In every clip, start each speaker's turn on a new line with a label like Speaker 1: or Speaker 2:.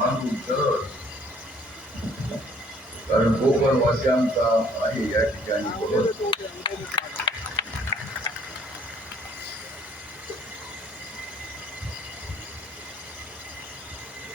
Speaker 1: मानू तर। कारण कोकण वासियांचा आहे या ठिकाणी बरोबर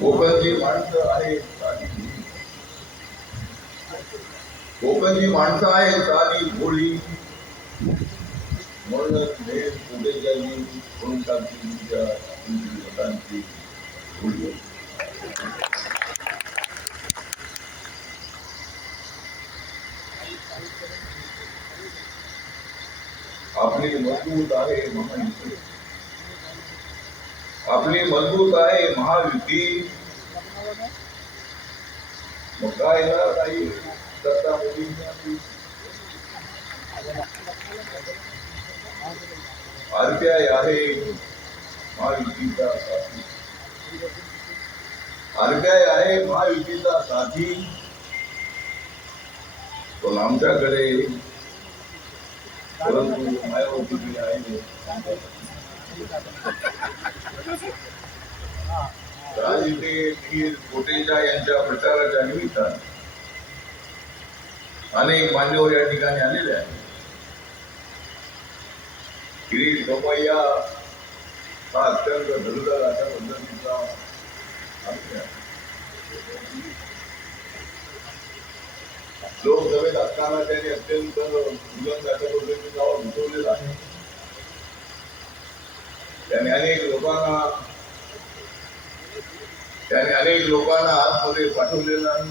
Speaker 1: कोकणची माणसं आहेत साधी कोकणची माणसं आहेत साधी भोळी म्हणूनच पुढे जाईल म्हणून मज़बूत आहे महायुती आपली मज़बूत आहे, महायुती. मग काय ना काही सत्ता मोदींची आरपीआय आहे, महायुतीचा साथी. आरपीआय आहे, महायुतीचा साथी. पण आमच्याकडे परंतु मायावती आहे आज इथे यांच्या प्रचाराच्या निमित्तानं अनेक मान्यवर या ठिकाणी आलेले आहेत गिरीश सोमय्या हा अत्यंत दरुदार अशा पद्धतीचा आमच्या लोकसभेत असताना त्यांनी अत्यंत बुलंद पद्धतीने पद्धतीचा आवाज उठवलेला आहे. त्याने अनेक लोकांना त्याने अनेक लोकांना आतमध्ये पाठवलेलं आहे.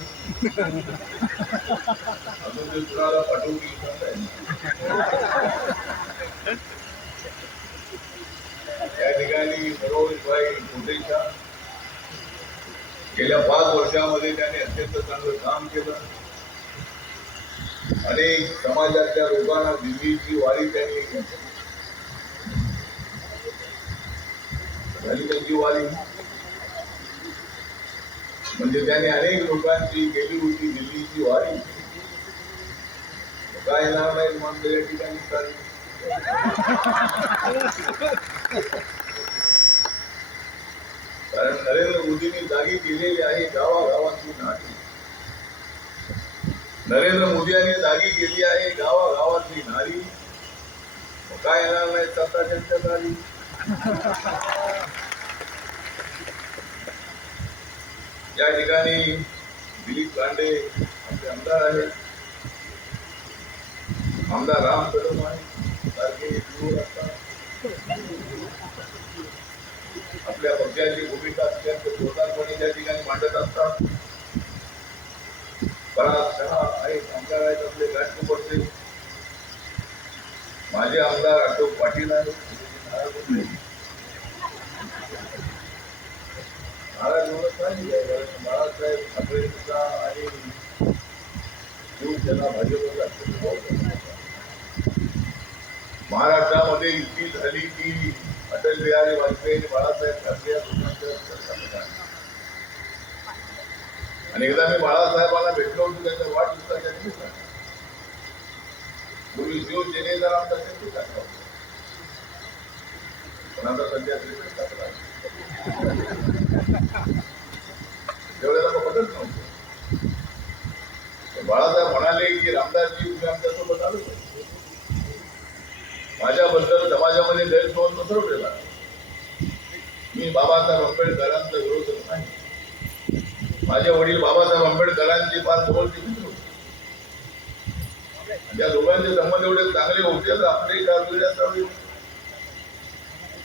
Speaker 1: अजून ते कुणाला पाठवू या ठिकाणी सरोजभाई कोटेच्या गेल्या पाच वर्षामध्ये त्याने अत्यंत चांगलं काम केलं. अनेक समाजातल्या लोकांना दिल्लीची वारी त्यांनी झाली त्यांची वारी. म्हणजे त्याने अनेक लोकांची गेली होती दिल्लीची वारी. काय येणार नाही म्हणतो या ठिकाणी कारण नरेंद्र मोदींनी जागी केलेली आहे गावागावातली नाटी नरेंद्र मोदी यांनी जागी केली आहे गावागावातली नारी. काय येणार नाही सत्ता त्यांच्या नारी या ठिकाणी दिलीप कांडे आमचे आमदार आहेत. आमदार राम कदम आहे. सारखे असतात. आपल्या पक्षाची भूमिका अत्यंत जोरदारपणे त्या ठिकाणी मांडत असतात. बराच शहा आहेत आमदार आहेत आपले माझे आमदार अशोक पाटील आहेत महाराज एवढं सांगितलंय बाळासाहेब ठाकरेंचा आणि शिवसेना भाजपचा महाराष्ट्रामध्ये युती झाली की अटल बिहारी वाजपेयी आणि बाळासाहेब ठाकरे या दोघांच्या आणि एकदा मी बाळासाहेबांना भेटलो होतो त्यांच्या वाट वाढदिवसाच्या त्यांनी पूर्वी जीव शिवसेनेचा आमचा त्यांनी टाकला होता. पण आता सध्या क्रिकेट टाकला आहे. त्यावेळेला तो पटत नव्हतं बाळासाहेब म्हणाले की रामदासजी तुम्ही आमच्यासोबत आलो माझ्याबद्दल समाजामध्ये गैरसमज पसरवलेला मी बाबासाहेब आंबेडकरांचं माझे वडील बाबासाहेब आंबेडकरांची फार जवळ होती. त्या दोघांचे संबंध एवढे चांगले होते तर आपले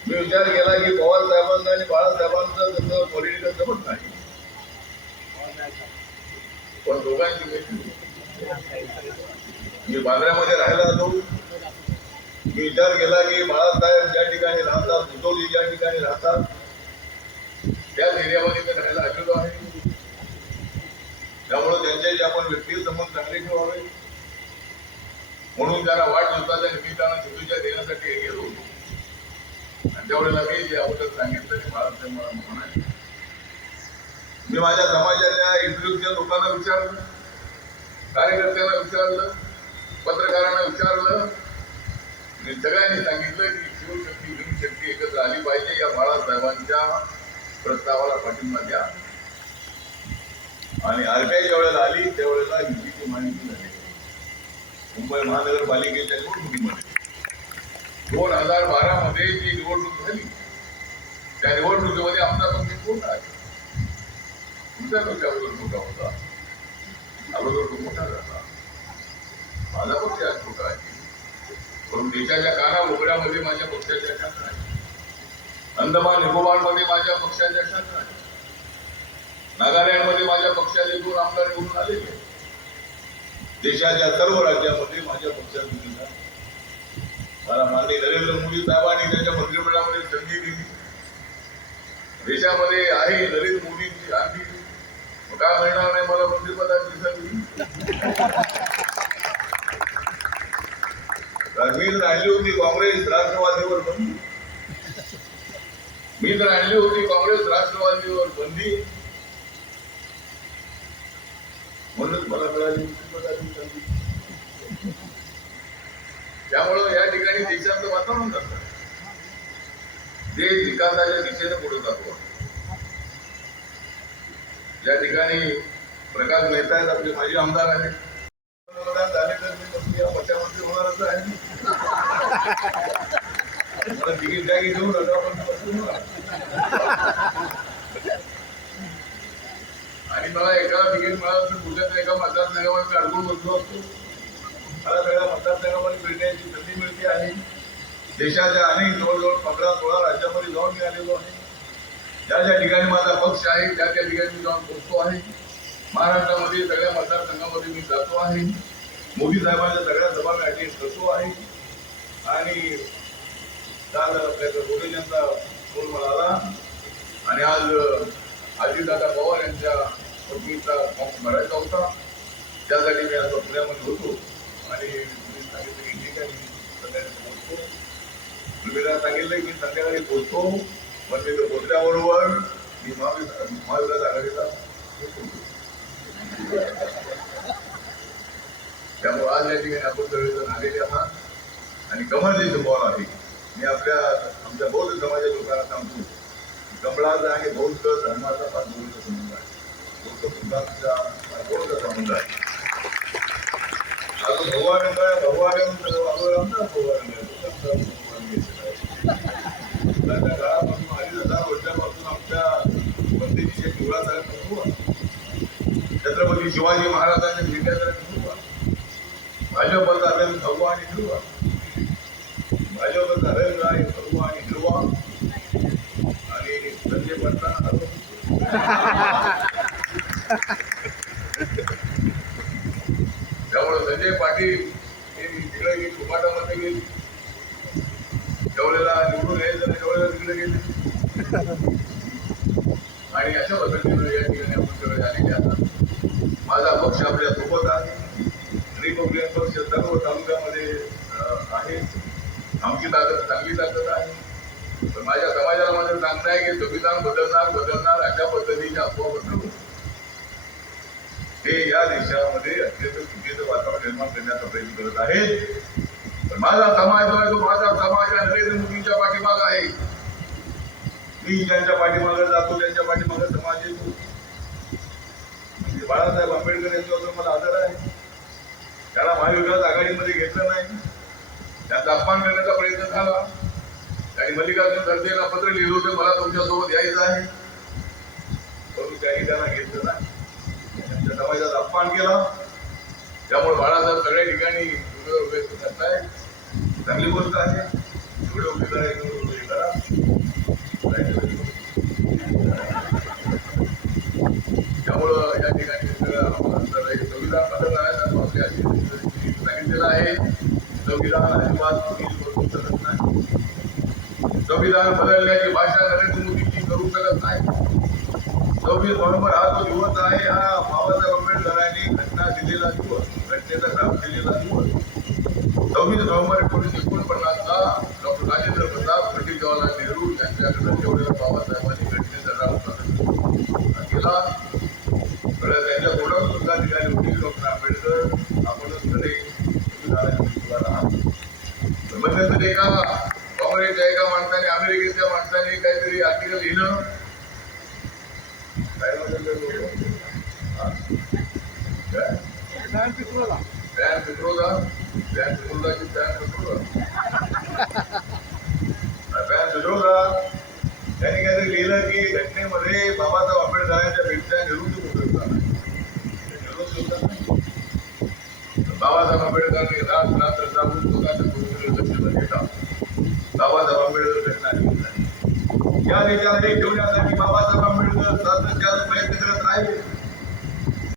Speaker 1: मी विचार केला की पवार साहेबांचा आणि बाळासाहेबांचं तसं पॉलिटिकल जमत नाही. पण दोघांची मी बांद्र्यामध्ये राहायला होतो. मी विचार केला की बाळासाहेब ज्या ठिकाणी राहतात दुधोली ज्या ठिकाणी राहतात त्याच एरियामध्ये मी राहायला आलेलो आहे. त्यामुळे त्यांच्याशी आपण व्यक्ती संबंध चांगले ठेवावे म्हणून त्याला वाट दिवसाच्या निमित्तानं शुभेच्छा देण्यासाठी हे गेलो होतो. आणि त्यावेळेला मी जे अगोदर सांगितलं की बाळासाहेब मला म्हणाले मी माझ्या समाजाच्या इंटरव्ह्यूच्या लोकांना विचारलं कार्यकर्त्यांना विचारलं पत्रकारांना विचारलं. आणि सगळ्यांनी सांगितलं की शिवशक्ती भीमशक्ती एकत्र आली पाहिजे या बाळासाहेबांच्या प्रस्तावाला पाठिंबा द्या. आणि आरबीआय ज्या वेळेला आली त्यावेळेला युतीची माहिती झाली. मुंबई महानगरपालिकेच्या निवडणुकीमध्ये. दोन हजार बारा मध्ये जी निवडणूक झाली त्या निवडणुकीमध्ये आमचा पक्ष कोण आहे. तुमचा पक्ष अगोदर मोठा होता. अगोदर तो मोठा झाला. माझा पक्ष आज छोटा आहे. पण देशाच्या काना उघड्यामध्ये माझ्या पक्षाच्या शाखा आहेत. अंदमान निकोबारमध्ये माझ्या पक्षाच्या शाखा आहेत. नागालँडमध्ये माझ्या पक्षाचे दोन आमदार निवडून आलेले देशाच्या सर्व राज्यामध्ये माझ्या पक्षाची निवड मला माननीय नरेंद्र मोदी साहेबांनी त्यांच्या मंत्रिमंडळामध्ये संधी दिली. देशामध्ये आहे नरेंद्र मोदींची आधी. काय मिळणार नाही मला मंत्रिपदाची संधी? मी तर आणली होती काँग्रेस राष्ट्रवादीवर बंदी. मी तर आणली होती काँग्रेस राष्ट्रवादीवर बंदी म्हणूनच मला मिळाली मंत्रिपदाची संधी त्यामुळं या ठिकाणी देशाचं वातावरण करतात देश विकासाच्या दिशेने पुढे जातो या ठिकाणी प्रकाश मेहता आहेत आपले माजी आमदार आहेत. झाले तर मी नक्की होणारच आहे. मला तिकीट द्या की देऊ नका पण आणि मला एका तिकीट मिळालं तर पुढच्या एका मतदारसंघामध्ये अडकून बसलो असतो. सगळ्या मतदारसंघामध्ये फिरण्याची संधी मिळते आहे देशाच्या अनेक जवळजवळ पंधरा सोळा राज्यामध्ये जाऊन मी आलेलो आहे. ज्या ज्या ठिकाणी माझा पक्ष आहे त्या त्या ठिकाणी मी जाऊन पोहोचतो आहे. महाराष्ट्रामध्ये सगळ्या मतदारसंघामध्ये मी जातो आहे. मोदी साहेबांच्या सगळ्या सभा मी अटेंड करतो आहे. आणि काल आपल्याकडे मोदी यांचा फोन मला आला. आणि आज अजितदादा पवार यांच्या पत्नीचा फॉर्म भरायचा होता. त्यासाठी मी आता पुण्यामध्ये होतो. आणि सांगितलं की ठीक आहे मी संध्याकाळी पोहोचतो तुम्ही सांगितलं की मी संध्याकाळी पोहोचतो पण मी इथं मी महाविकास महाविकास आघाडीला त्यामुळे आज या ठिकाणी आपण सगळेजण आलेले आहात आणि कमळजी बॉल आहे मी आपल्या आमच्या बौद्ध समाजाच्या लोकांना सांगतो कमळाचा आणि बौद्ध धर्माचा फार जवळचा संबंध आहे बौद्ध बुद्धांचा फार संबंध आहे आता भगवान भगवान भगवान आमचा भगवान वर्षापासून आमच्या मंदिरीचे पिवळा छत्रपती शिवाजी महाराजांच्या जिल्ह्यात भाजपचा रंग भगवा आणि भाजपचा रंग आहे भगवा आणि हिरवा. आणि संजय पटना त्यामुळे संजय तिकडे गेली कुपाटामध्ये गेली जेवढ्याला निवडून यायचं तेवढ्याला तिकडे गेले. आणि अशा पद्धतीनं या ठिकाणी आपण सगळे झालेले आता माझा पक्ष आपल्यासोबत आहे. रिपब्लिकन पक्ष सर्व तालुक्यामध्ये आहे. आमची ताकद चांगली ताकद आहे. पण माझ्या समाजाला माझं सांगणं आहे की संविधान बदलणार बदलणार अशा पद्धतीच्या अफवा हे या देशामध्ये अत्यंत चुकीचं वातावरण निर्माण करण्याचा प्रयत्न करत आहेत. पण माझा समाज जो आहे तो माझा समाज या नरेंद्र मोदींच्या पाठीमाग आहे. मी ज्यांच्या पाठीमागं जातो त्यांच्या पाठीमागं समाज येतो. म्हणजे बाळासाहेब आंबेडकर यांच्यावर मला आदर आहे. त्याला महाविकास आघाडीमध्ये घेतलं नाही. त्यांचा अपमान करण्याचा प्रयत्न झाला. त्यांनी मल्लिकार्जुन खडसेला पत्र लिहिलं होतं मला तुमच्यासोबत यायचं आहे. परंतु त्यांनी त्यांना अपमान केला. त्यामुळे बाळासाहेब सगळ्या ठिकाणी उभे उभे करताय चांगली गोष्ट आहे. एवढे उभे करा एवढे उभे करा. त्यामुळं या ठिकाणी संविधान बदल सांगितलेलं आहे संविधान अजिबात कोणी शकत नाही. संविधान बदलण्याची भाषा नरेंद्र मोदींची करू शकत नाही. सव्वीस नोव्हेंबर हा जो दिवस आहे हा बाबासाहेब घटना दिलेला दिवस घटनेचा ग्राफ दिलेला दिवस सव्वीस नोव्हेंबर एकोणीसशे एकोणपन्नासला डॉक्टर राजेंद्र प्रसाद पंडित जवाहरलाल नेहरू यांच्याकडे ठेवलेला बाबासाहेबांनी घटनेचा ग्राफ केला. त्यांच्या तोंडावर सुद्धा निघाली होती डॉक्टर आंबेडकर. आपणच कडे संविधानाचे उमेदवार आहात एका काँग्रेसच्या एका माणसाने अमेरिकेच्या माणसाने काहीतरी आर्टिकल लिहिलं काय म्हणतात ते लोकं? हा?
Speaker 2: फॅन पित्रोला
Speaker 1: बॅन पेट्रोला बॅन पेट्रोलाची बॅन त्यांनी काहीतरी लिहिलं की घटनेमध्ये बाबासाहेब आंबेडकरांच्या भेटच्या विरुद्ध होतं बाबासाहेब आंबेडकरांनी रात रात्र जागून लोकांच्या भूमिकेवर लक्ष बाबासाहेब आंबेडकर घटना लिहिल्या. या देशाला एक ठेवण्यासाठी बाबासाहेब आंबेडकर प्रयत्न करत राहिले